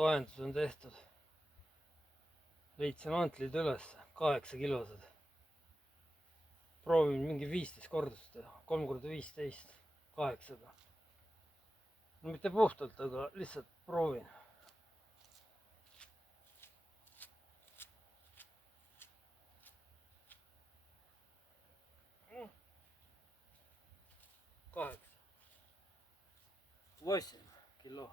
soojendus on tehtud. Leidsin antlid üles, 8 kilosed. Proovin mingi 15 kordust teha, 3 korda 15, 8. No mitte puhtalt, aga lihtsalt proovin. Kaheksa. 8 kilo.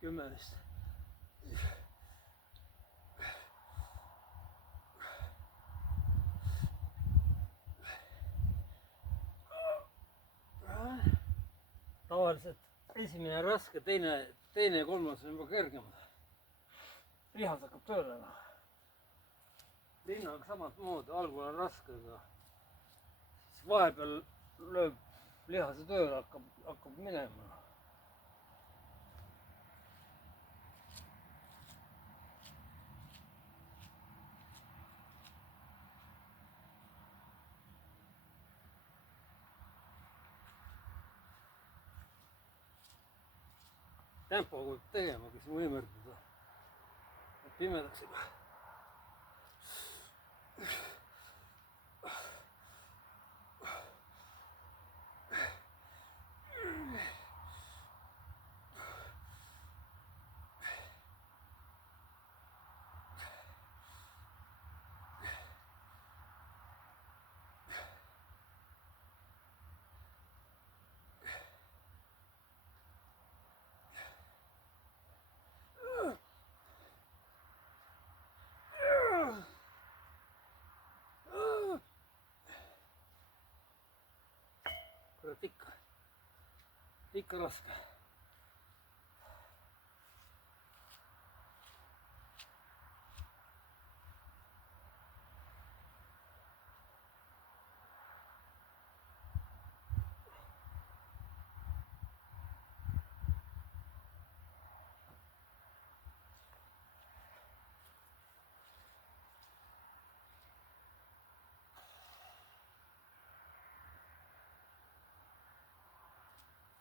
Kümnest. Tavaliselt esimene raske, teine ja kolmas on juba kergemad. Lihas hakkab tööle. Linnaga samat moodi, algul on raske, aga siis vahepeal lööb lihase tööle, hakkab minema. Tempo võib tegema, kes võimerdada. Pimedaks juba. Kurat ikka raske.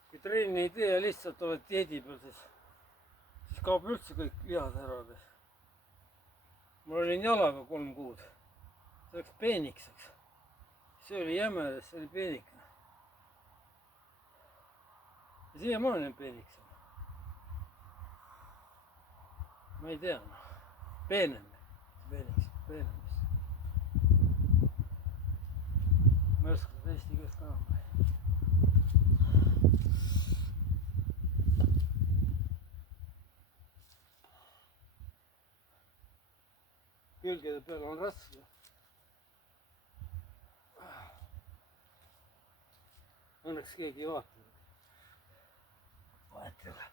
Kui trenni ei tee ja lihtsalt oled dieedi peal, siis kaob üldse kõik lihas ära. Mul olin jalaga 3 kuud. See läks peenikseks. See oli jäme, see oli peenik. Ja siiamaani on peeniksem. Ma ei tea. Peenem. Peenem. Ma ei oska seda eesti keeles ka. Külgede peal on raske. Õnneks keegi ei vaata. Vahetada.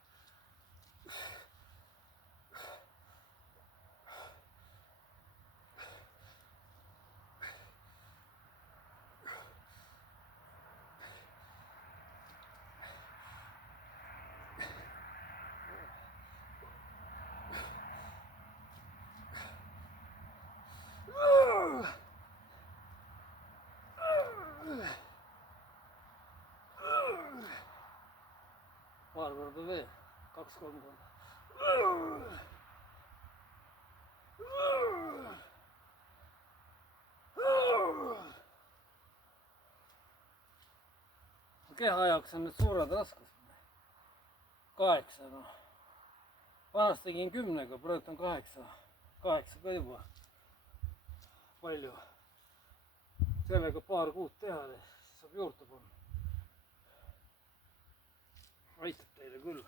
Paar korda veel, 2-3 korda. Keha jaoks on need suured raskused. 8, noh. Vanast tegin 10-ga, praegu on 8. 8 ka juba. Palju. Sellega paar kuud teha, siis saab juurde panna. Aitab teile küll.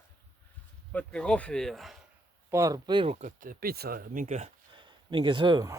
Võtke kohvi ja paar pirukat ja pitsa ja minge sööma.